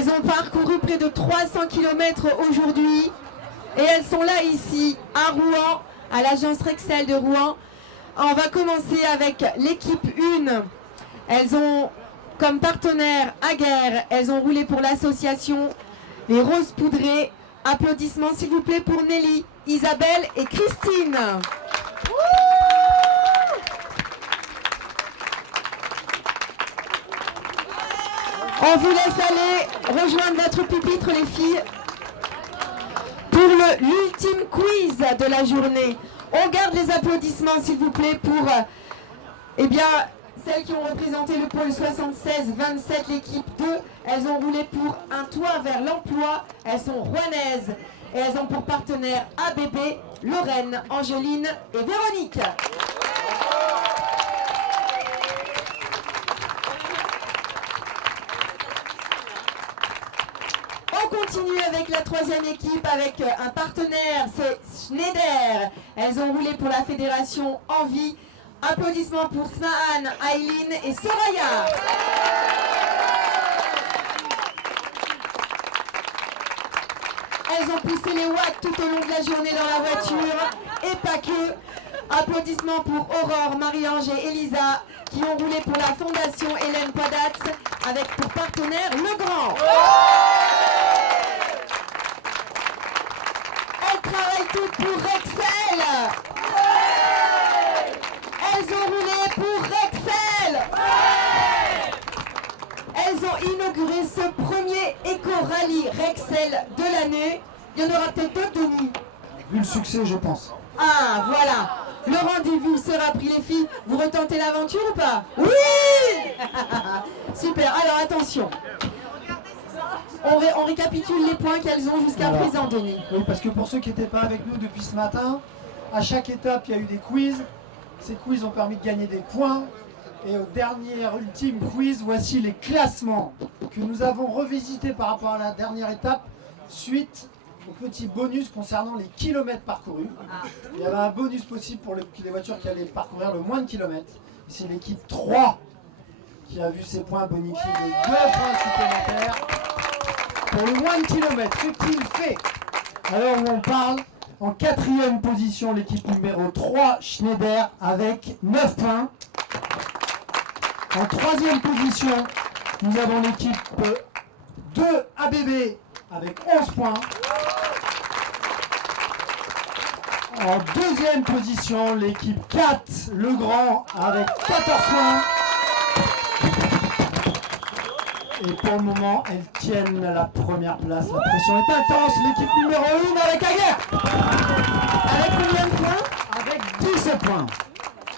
Elles ont parcouru près de 300 km aujourd'hui et elles sont là ici à Rouen, à l'agence Rexel de Rouen. On va commencer avec l'équipe 1. Elles ont comme partenaire Aguerre, elles ont roulé pour l'association Les Roses Poudrées. Applaudissements s'il vous plaît pour Nelly, Isabelle et Christine. On vous laisse aller rejoindre votre pupitre les filles pour l'ultime quiz de la journée. On garde les applaudissements s'il vous plaît pour celles qui ont représenté le pôle 76-27, l'équipe 2. Elles ont roulé pour un toit vers l'emploi. Elles sont rouennaises et elles ont pour partenaires ABB, Lorraine, Angeline et Véronique. On continue avec la troisième équipe avec un partenaire, c'est Schneider. Elles ont roulé pour la fédération Envie. Applaudissements pour Snahan, Aileen et Soraya. Elles ont poussé les watts tout au long de la journée dans la voiture et pas que. Applaudissements pour Aurore, Marie-Ange et Elisa qui ont roulé pour la fondation Hélène Podatz avec pour partenaire Legrand. Elles travaillent toutes pour Rexel. Elles ont roulé pour Rexel. Elles ont inauguré ce premier éco-rallye Rexel de l'année. Il y en aura peut-être d'autres, Denis. Vu le succès, je pense. Ah, voilà. Le rendez-vous sera pris, les filles. Vous retentez l'aventure ou pas? Oui. Super. Alors, attention. On récapitule les points qu'elles ont jusqu'à présent, Denis. Oui, parce que pour ceux qui n'étaient pas avec nous depuis ce matin, à chaque étape, il y a eu des quiz. Ces quiz ont permis de gagner des points. Et au dernier ultime quiz, voici les classements que nous avons revisités par rapport à la dernière étape suite au petit bonus concernant les kilomètres parcourus. Il y avait un bonus possible pour les voitures qui allaient parcourir le moins de kilomètres. C'est l'équipe 3 qui a vu ses points bonifiés de 2 points supplémentaires pour le moins de kilomètres. Ce qu'il fait, alors où on parle, en 4e position, l'équipe numéro 3, Schneider, avec 9 points. En 3e position, nous avons l'équipe 2, ABB, avec 11 points. En 2e position, l'équipe 4, Legrand, avec 14 points. Et pour le moment, elles tiennent la première place. La pression est intense. L'équipe numéro 1 avec Aguerre. Avec combien de points? Avec 17 points.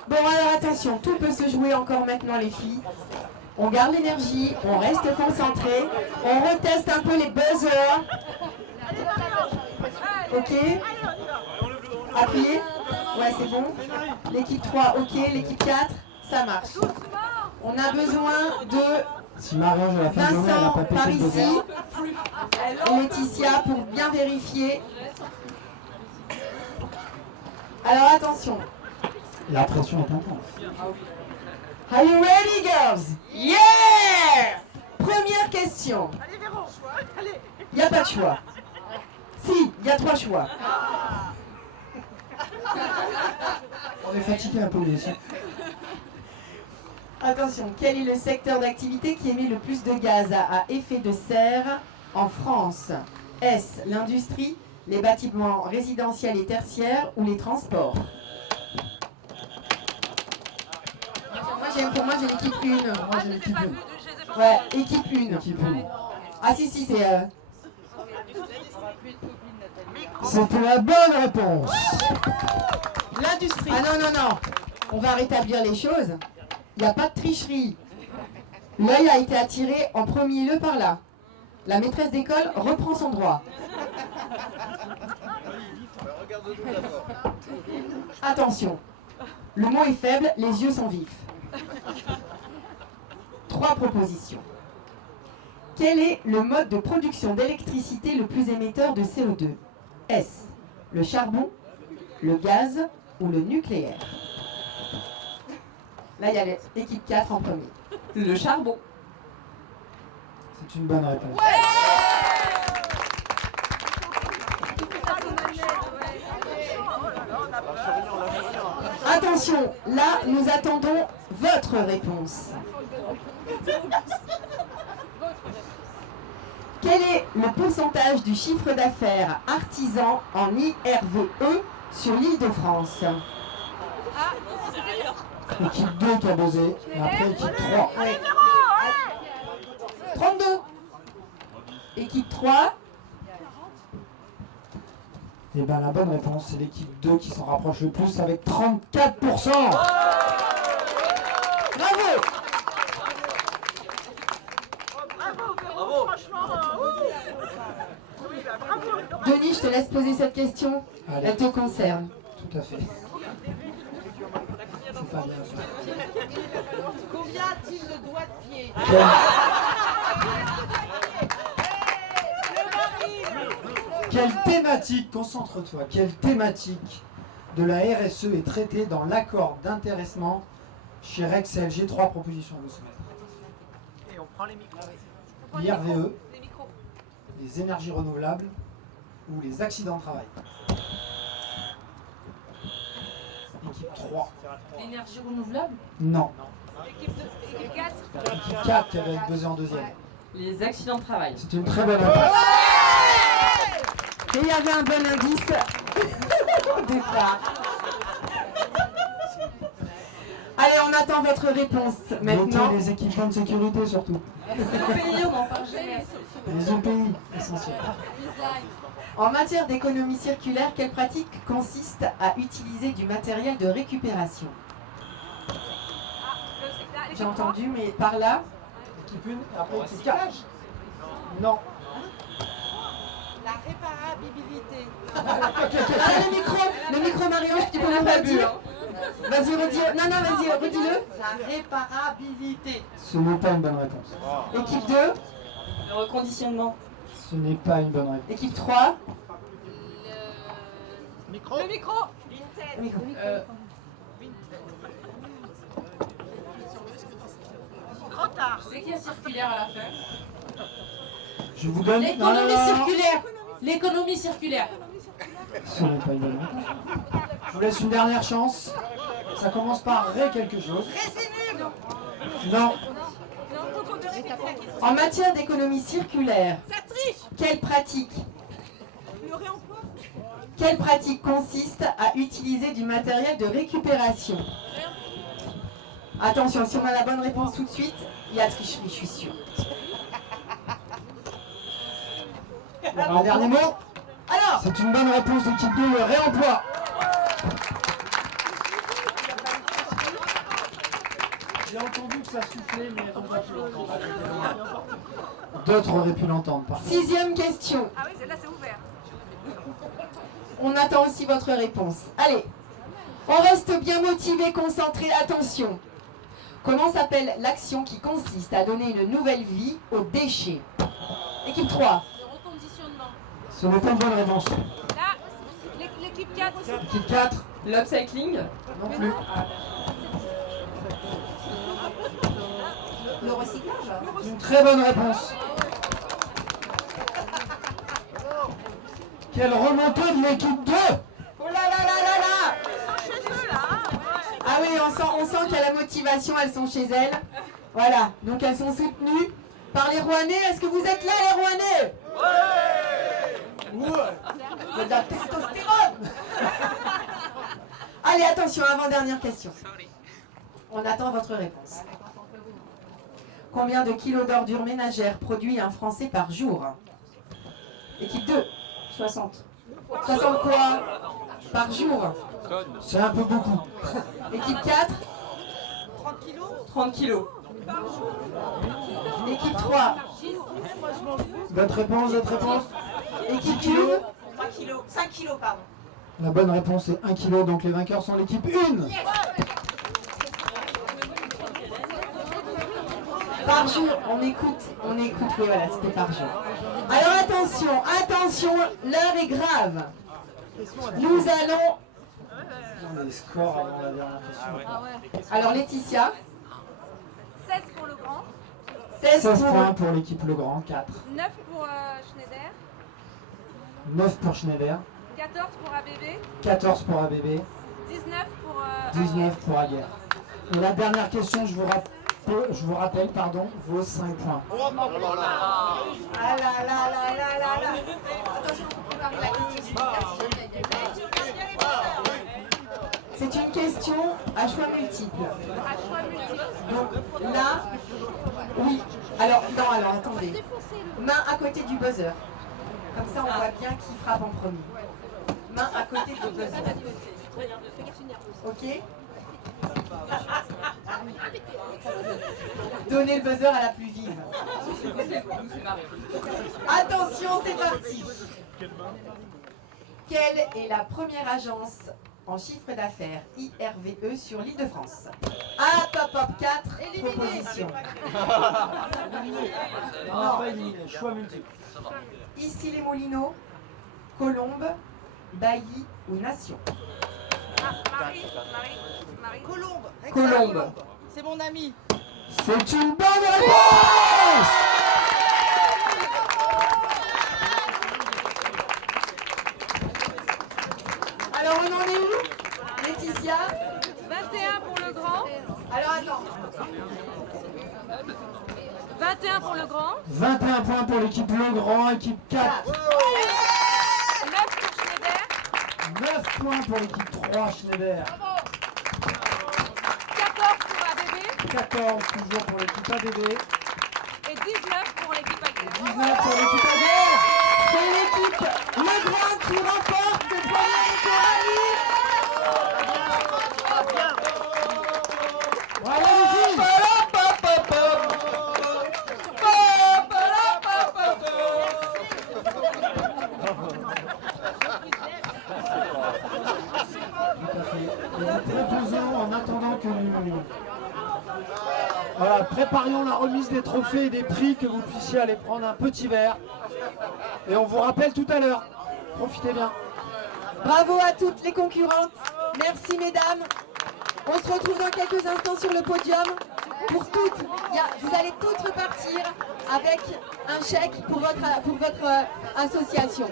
Bon, alors attention, tout peut se jouer encore maintenant, les filles. On garde l'énergie, on reste concentré, on reteste un peu les buzzers. Ok? Appuyez? Ouais, c'est bon. L'équipe 3, ok. L'équipe 4, ça marche. On a besoin de Si Marie-Ange à la fin de journée, elle n'a Vincent pas pété par le ici buzzer. et Laetitia pour bien vérifier. Alors attention. La pression est intense. Are you ready, girls? Yeah! Première question. Il n'y a pas de choix. Si, il y a 3 choix. On est fatigué un peu, nous aussi. Attention, quel est le secteur d'activité qui émet le plus de gaz à effet de serre en France? Est-ce l'industrie, les bâtiments résidentiels et tertiaires ou les transports? Pour moi, j'ai l'équipe 1. Moi, j'ai l'équipe 1. Ouais, équipe 1. L'équipe 1. Ah si, c'est... C'était la bonne réponse. L'industrie. Ah non, non, non. On va rétablir les choses. Il n'y a pas de tricherie. L'œil a été attiré en premier lieu par là. La maîtresse d'école reprend son droit. Attention. Le mot est faible, les yeux sont vifs. 3 propositions. Quel est le mode de production d'électricité le plus émetteur de CO2? Est-ce le charbon, le gaz ou le nucléaire? Là, il y a l'équipe 4 en premier. Le charbon. C'est une bonne réponse. Attention, là, nous attendons votre réponse. Quel est le pourcentage du chiffre d'affaires artisan en IRVE sur l'île de France? Équipe 2 qui a buzzé, et après équipe 3. Ouais. 32. Équipe 3. Et bien la bonne réponse, c'est l'équipe 2 qui s'en rapproche le plus avec 34%. Bravo. Bravo, franchement. Denis, je te laisse poser cette question. Allez. Elle te concerne. Tout à fait. C'est pas bien ça. Combien a-t-il de doigts de pied? Quelle thématique, concentre-toi, quelle thématique de la RSE est traitée dans l'accord d'intéressement chez Rexel? J'ai 3 propositions à vous soumettre. Et on prend les micros. L'IRVE, les énergies renouvelables ou les accidents de travail. Équipe 3. L'énergie renouvelable? Non. Équipe 4. Équipe 4 qui avait buzzé en deuxième. Les accidents de travail. C'est une très bonne réponse. Et il y avait un bon indice au départ. Allez, on attend votre réponse maintenant. Notez les équipements de sécurité surtout. Le pays, on en parle jamais. Les EPI, essentiels. En matière d'économie circulaire, quelle pratique consiste à utiliser du matériel de récupération? J'ai entendu, mais par là. Équipe 1, après équipe 4. Non. La réparabilité. Ah, le micro Marion, tu peux même pas dire. Vas-y, redis. Non, vas-y, redis-le. La réparabilité. Ce n'est pas une bonne réponse. Équipe 2, Le reconditionnement. Ce n'est pas une bonne réponse. équipe 3. Le micro. Le micro. Trop tard. C'est qu'il y a circulaire à la fin. Je vous donne. L'économie Non. circulaire. L'économie circulaire. Ce n'est pas une bonne réponse. Je vous laisse une dernière chance. Ça commence par Ré quelque chose. Non. En matière d'économie circulaire, quelle pratique consiste à utiliser du matériel de récupération? Attention, si on a la bonne réponse tout de suite, il y a tricherie, je suis sûre. Un dernier mot. Alors, C'est une bonne réponse d'équipe 2, le réemploi. J'ai entendu que ça soufflait, mais elles ont pas pu l'entendre. D'autres auraient pu l'entendre, par contre. 6e question. Ah oui, celle-là c'est ouvert. On attend aussi votre réponse. Allez, on reste bien motivé, concentré, attention. Comment s'appelle l'action qui consiste à donner une nouvelle vie aux déchets? Équipe 3. Le reconditionnement. Ce n'est pas une bonne réponse. Là, l'équipe 4. Équipe 4, L'upcycling. non plus. Le recyclage. Une très bonne réponse. Quelle remontée de l'équipe 2. Oh là là là là là! Chez eux là. Hein. Ah oui, on sent qu'il y a la motivation, elles sont chez elles. Voilà, donc elles sont soutenues par les Rouennais. Est-ce que vous êtes là, les Rouennais? Ouais! Il y a de la testostérone. Allez, attention, avant-dernière question. On attend votre réponse. Combien de kilos d'ordures ménagères produit un Français par jour? Équipe 2. 60. 60 quoi? Par jour. C'est un peu beaucoup. Équipe 4. 30 kilos. Équipe 3. Votre réponse, votre réponse. Équipe 2. 3 kilos. 5 kilos, pardon. La bonne réponse est 1 kg, donc les vainqueurs sont l'équipe 1. Par jour, on écoute, oui voilà, c'était par jour. Alors attention, l'heure est grave. Nous allons, Les scores avant la dernière question. alors Laetitia, 16 pour le grand. 16 points pour l'équipe Legrand, 4. 9 pour Schneider, 9 pour Schneider, 14 pour ABB, 14 pour ABB, 19 pour 19 pour Aguerre. Et la dernière question, je vous rappelle, vaut 5 points. Ah là là là là là là. Attention, faut préparer la question. C'est une question à choix multiple. Donc là, oui. Alors, non, alors attendez. Main à côté du buzzer. Comme ça, on voit bien qui frappe en premier. Main à côté du buzzer. Ok? Donnez le buzzer à la plus vive. Attention, c'est parti. Quelle est la première agence en chiffre d'affaires IRVE sur l'Île-de-France? Ah, top 4 propositions. Non, pas éliminé, choix multiple. Ici les Moulineaux, Colombe, Bailly ou Nation? Marie. Colombe. Colombe. C'est mon ami. C'est une bonne réponse! Alors on en est où, Laetitia? 21 pour le grand, Alors attends. 21 pour le grand, 21 points pour l'équipe Legrand, équipe 4. 9 pour Schneider, 9 points pour l'équipe 3, Schneider. 14 pour ABB 14 toujours pour l'équipe ABB. et 19 pour l'équipe Aguerre. 19 pour l'équipe ABB. C'est l'équipe Legrand qui remporte le premier Coralie. Bravo les filles! Et nous proposons, en attendant que nous préparions la remise des trophées et des prix, que vous puissiez aller prendre un petit verre. Et on vous rappelle tout à l'heure. Profitez bien. Bravo à toutes les concurrentes. Merci mesdames. On se retrouve dans quelques instants sur le podium. Pour toutes, vous allez toutes repartir avec un chèque pour votre association.